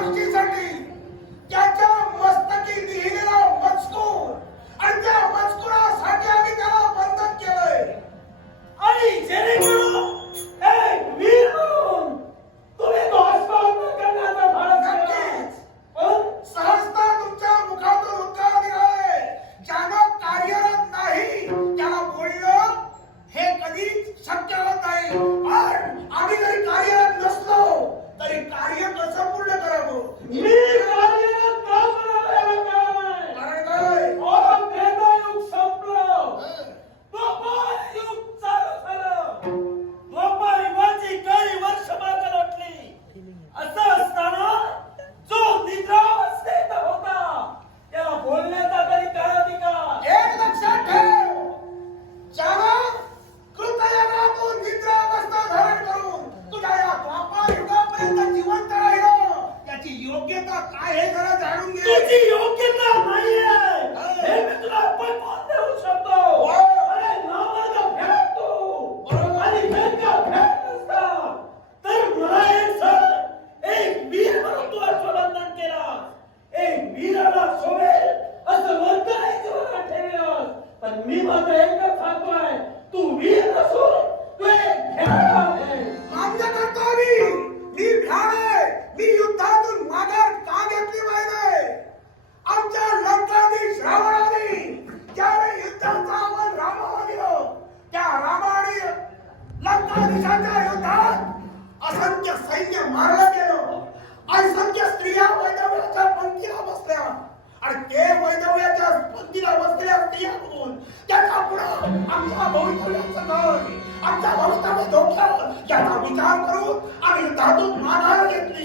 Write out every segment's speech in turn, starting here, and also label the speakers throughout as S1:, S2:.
S1: Lord Jesus. मारलं गेलं. असंख्य स्त्रिया वैधव्याच्या पंक्तीला बसल्या. आणि ते वैधव्याच्या पंक्तीला बसलेल्या स्त्रिया बघून त्याचा पुढे आमच्या भवितव्याचं घर आमच्या भवितव्य धोक्यावर याचा विचार करून आम्ही धातू माघार घेतली.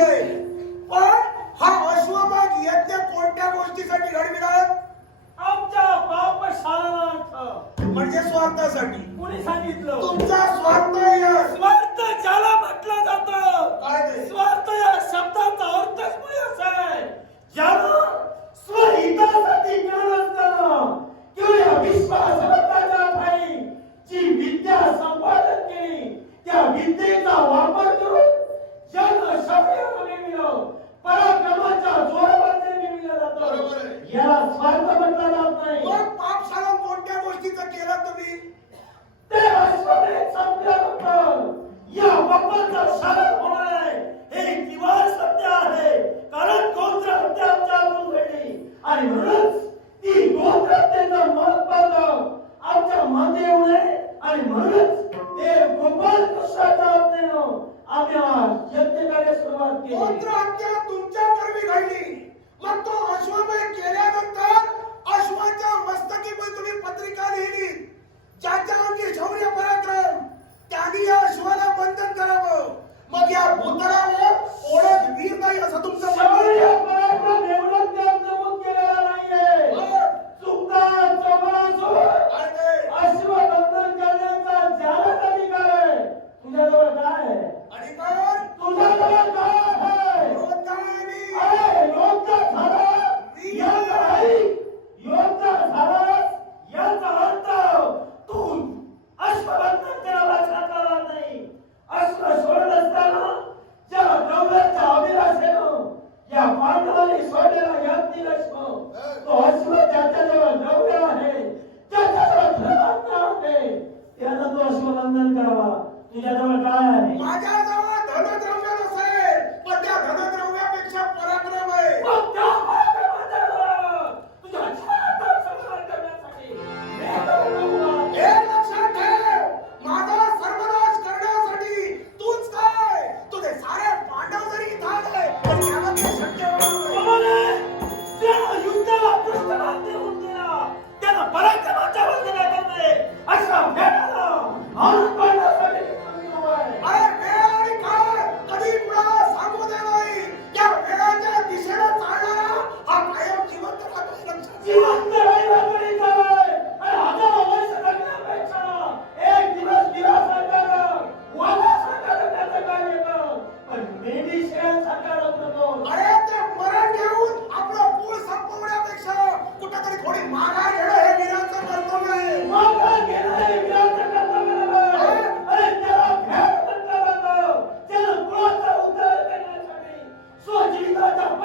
S1: योग्य पण हा
S2: अश्वबाग यज्ञ
S1: कोणत्या गोष्टीसाठी घडविणार
S2: आमच्या पाप
S1: म्हणजे स्वार्थासाठी.
S2: कोणी सांगितलं?
S1: आदेवान तुमच्या कर्मी घडली मग तो अश्वमेध केल्यानंतर अश्वाच्या मस्तकी तुम्ही पत्रिका लिहिली. ज्याच्या अंगी शौर्य पराक्रम. त्यांनी या अश्वाला बंधन करावं. मग या भूतरावर ओळख वीर नाही